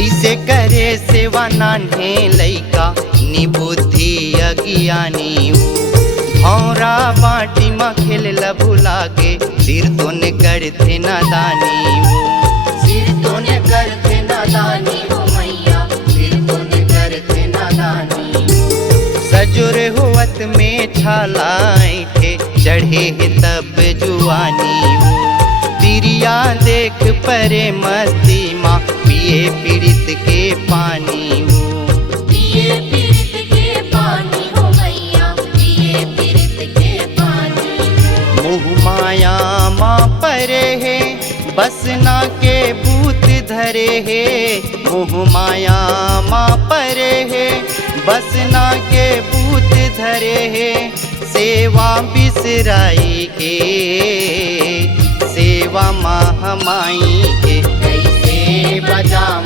कैसे करे सेवा नान्हे लइका निबुद्धि अज्ञानी वो। भौरा बाटी में खेलला भुला के सिर तो ने करते नादानी वो। सिर तो ने करते नादानी वो मैया, सिर तो ने करते नादानी वो। सजुर हुवत में छालाएं थे चढ़े है तब जुआनी वो। तिरिया देख परे मस्ती माँ पिए पीड़ित के पानी वो। पिए पीड़ित के पानी हो मैया, पिए पीड़ित के पानी हो। मोह माया माँ परे है बसना के भूत धरे है। मोह माया माँ परे है बसना के भूत धरे है। सेवा बिसराई के सेवा माँ हमाई के कैसे बजाम